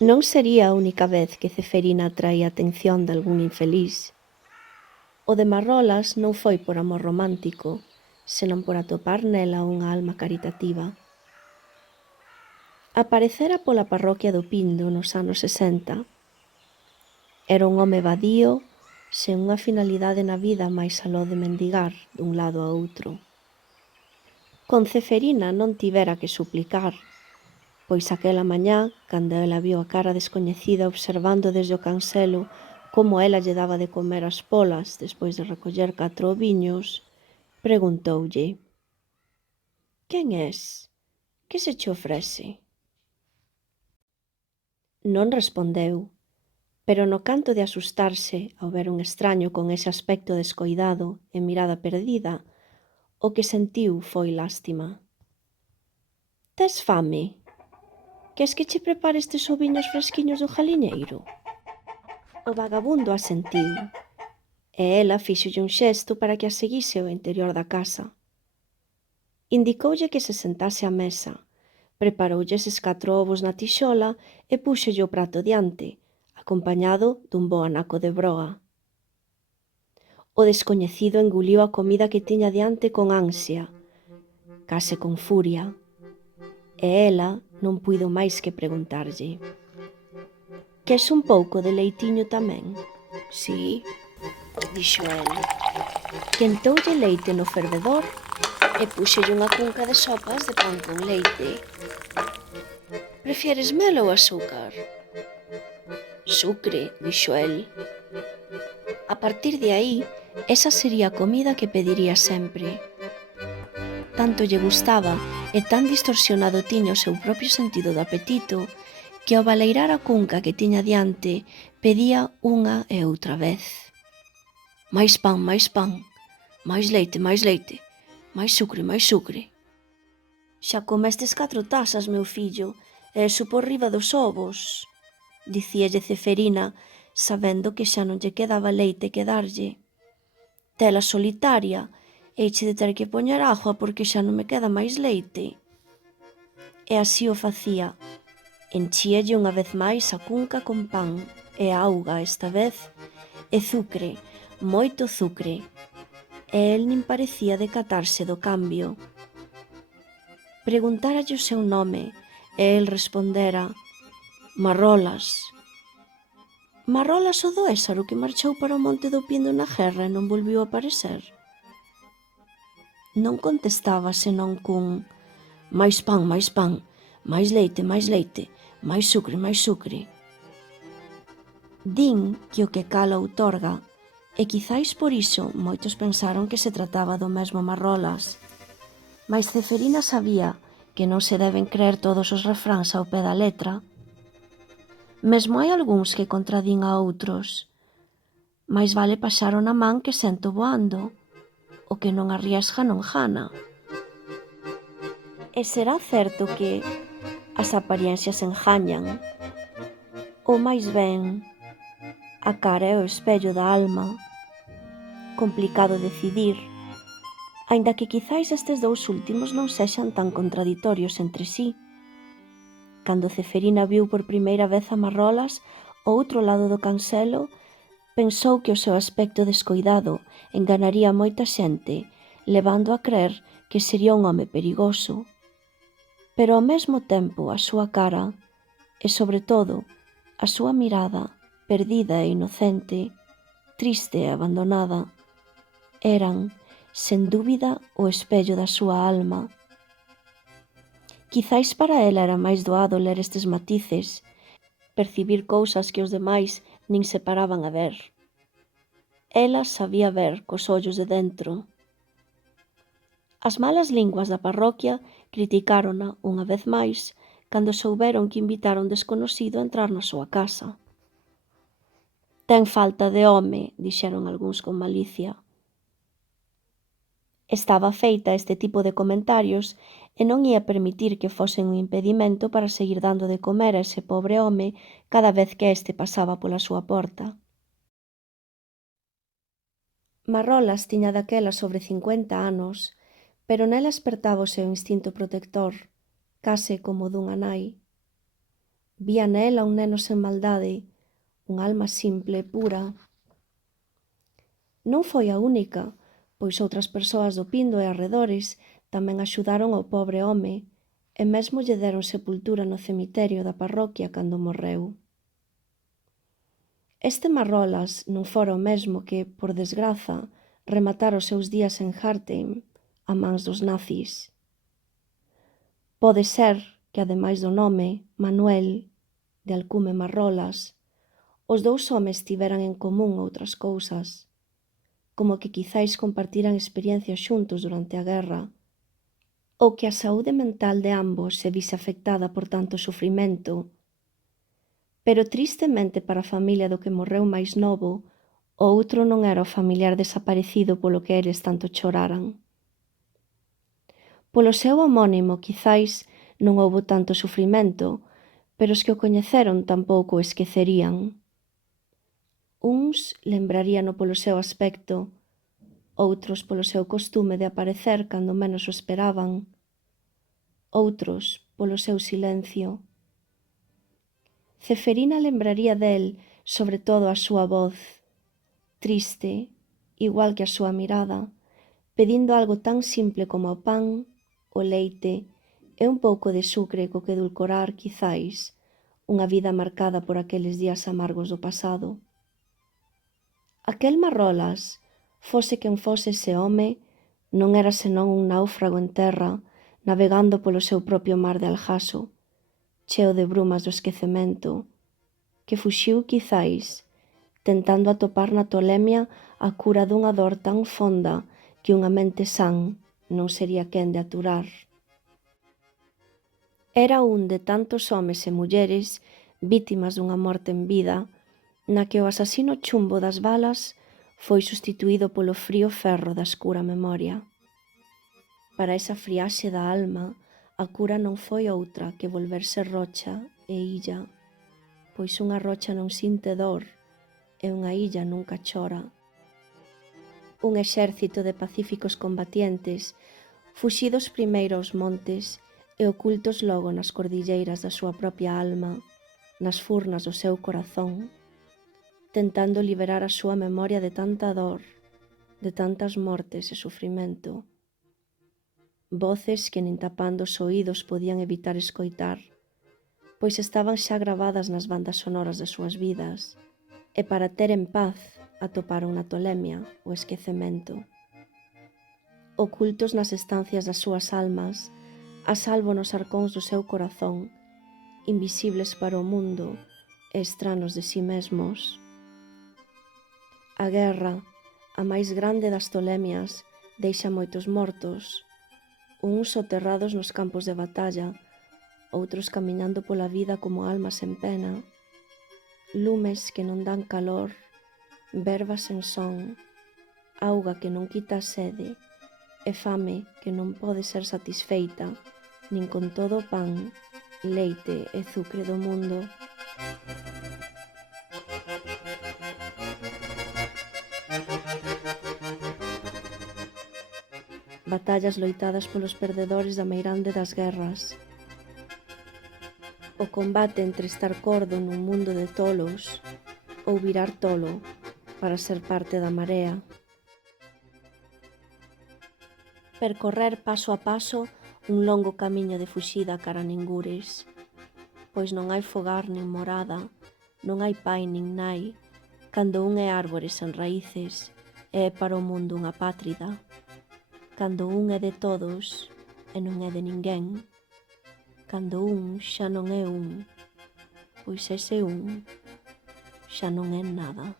Non sería a única vez que Ceferina atraía a atención de algún infeliz. O de Marrolas non foi por amor romántico, senón por atopar nela unha alma caritativa. Aparecera pola parroquia do Pindo nos anos 60. Era un home vadío, sen unha finalidade na vida máis aló de mendigar dun lado a outro. Con Ceferina non tivera que suplicar, pois aquela mañá, cando ela viu a cara descoñecida observando desde o cancelo como ela lle daba de comer as polas despois de recoller 4 oviños, preguntoulle: «Quen és? Que se che ofrece?» Non respondeu, pero no canto de asustarse ao ver un extraño con ese aspecto descoidado e mirada perdida, o que sentiu foi lástima. «Tes fame? Queres que che prepare estes oviños fresquiños do galiñeiro?» O vagabundo asentiu, e ela fíxolle un xesto para que a seguise ao interior da casa. Indicoulle que se sentase á mesa, preparoulle eses 4 ovos na tixola e púxolle o prato diante, acompañado dun bo anaco de broa. O descoñecido enguliu a comida que tiña diante con ansia, case con furia, e ela non puido máis que preguntarlle: «Queres un pouco de leitiño tamén?» «Sí», dixo el. Quentoulle leite no fervedor e púxolle unha cunca de sopas de pan con leite. «Prefieres mel ou azúcar?» «Sucre», dixo el. A partir de aí, esa sería a comida que pediría sempre. Tanto lle gustaba e tan distorsionado tiña o seu propio sentido do apetito que ao baleirar a cunca que tiña diante pedía unha e outra vez: «Máis pan, máis pan, máis leite, máis sucre. Xa comestes 4 tazas, meu fillo, e eso por riba dos ovos», dicíalle Ceferina, sabendo que xa non lle quedaba leite que darlle. «Tela solitaria, heiche de ter que poñer agua porque xa non me queda máis leite». E así o facía. Enchíalle unha vez máis a cunca con pan e auga esta vez, e zucre, moito zucre, e el nin parecía decatarse do cambio. Preguntáralle o seu nome e el respondera: «Marrolas». Marrolas o do Ézaro que marchou para o monte do Pindo na guerra e non volviu a aparecer? Non contestaba senón cun máis pan, máis leite, máis sucre. Din que o que cala outorga, e quizáis por iso moitos pensaron que se trataba do mesmo Marrolas. Mais Ceferina sabía que non se deben creer todos os refráns ao pé da letra. Mesmo hai algúns que contradín a outros. Mais vale paxaro na man que sento voando. O que non arriesga non gana. E será certo que as apariencias engañan, ou máis ben, a cara é o espello da alma. Complicado decidir, aínda que quizáis estes 2 últimos non sexan tan contraditorios entre sí. Cando Ceferina viu por primeira vez a Marrolas ao outro lado do cancelo, pensou que o seu aspecto descoidado enganaría moita xente, levando a crer que sería un home perigoso. Pero ao mesmo tempo a súa cara, e sobre todo a súa mirada, perdida e inocente, triste e abandonada, eran, sen dúbida, o espello da súa alma. Quizáis para ela era máis doado ler estes matices, percibir cousas que os demais nin se paraban a ver. Ela sabía ver cos ollos de dentro. As malas linguas da parroquia criticárona unha vez máis cando souberon que invitara un desconocido a entrar na súa casa. «Ten falta de home», dixeron algúns con malicia. Estaba feita este tipo de comentarios e non ía permitir que fosen un impedimento para seguir dando de comer a ese pobre home cada vez que este pasaba pola súa porta. Marrolas tiña daquela sobre 50 anos, pero nela espertaba o seu instinto protector, case como dunha nai. Vía nela un neno sen maldade, unha alma simple e pura. Non foi a única, pois outras persoas do Pindo e arredores tamén axudaron ao pobre home e mesmo lle deron sepultura no cemiterio da parroquia cando morreu. Este Marrolas non fora o mesmo que, por desgraza, rematara os seus días en Hartheim a mans dos nazis. Pode ser que, ademais do nome, Manuel, de alcume Marrolas, os dous homes tiveran en común outras cousas, como que quizáis compartiran experiencias xuntos durante a guerra, ou que a saúde mental de ambos se vise afectada por tanto sufrimento. Pero tristemente para a familia do que morreu máis novo, o outro non era o familiar desaparecido polo que eles tanto choraran. Polo seu homónimo quizáis non houbo tanto sufrimento, pero os que o coñeceron tampouco o esquecerían. Uns lembraríano polo seu aspecto, outros polo seu costume de aparecer cando menos o esperaban, outros polo seu silencio. Ceferina lembraría del, sobre todo, a súa voz, triste, igual que a súa mirada, pedindo algo tan simple como o pan, o leite e un pouco de sucre co que edulcorar, quizáis, unha vida marcada por aqueles días amargos do pasado. Aquel Marrolas, fose quen fose ese home, non era senón un náufrago en terra, navegando polo seu propio mar de Aljaso, cheo de brumas do esquecemento, que fuxiu, quizáis, tentando atopar na tolemia a cura dunha dor tan fonda que unha mente san non sería quen de aturar. Era un de tantos homes e mulleres vítimas dunha morte en vida, na que o asasino chumbo das balas foi sustituído polo frío ferro da escura memoria. Para esa friaxe da alma, a cura non foi outra que volverse rocha e illa, pois unha rocha non sinte dor e unha illa nunca chora. Un exército de pacíficos combatientes, fuxidos primeiro aos montes e ocultos logo nas cordilleiras da súa propia alma, nas furnas do seu corazón, tentando liberar a súa memoria de tanta dor, de tantas mortes e sufrimento. Voces que nin tapando os oídos podían evitar escoitar, pois estaban xa gravadas nas bandas sonoras das súas vidas, e para ter en paz atoparon na tolemia o esquecemento. Ocultos nas estancias das súas almas, a salvo nos arcóns do seu corazón, invisibles para o mundo e estranos de si mesmos. A guerra, a máis grande das tolemias, deixa moitos mortos, uns soterrados nos campos de batalla, outros camiñando pola vida como almas en pena, lumes que non dan calor, verbas sen son, auga que non quita a sede, e fame que non pode ser satisfeita, nin con todo o pan, leite e zucre do mundo. Batallas loitadas polos perdedores da meirande das guerras. O combate entre estar cordo nun mundo de tolos ou virar tolo para ser parte da marea. Percorrer paso a paso un longo camiño de fuxida cara a Ningures, pois non hai fogar nin morada, non hai pai nin nai, cando un é árbore sen raíces e é para o mundo unha pátrida, cando un é de todos e non é de ninguén, cando un xa non é un, pois ese un xa non é nada.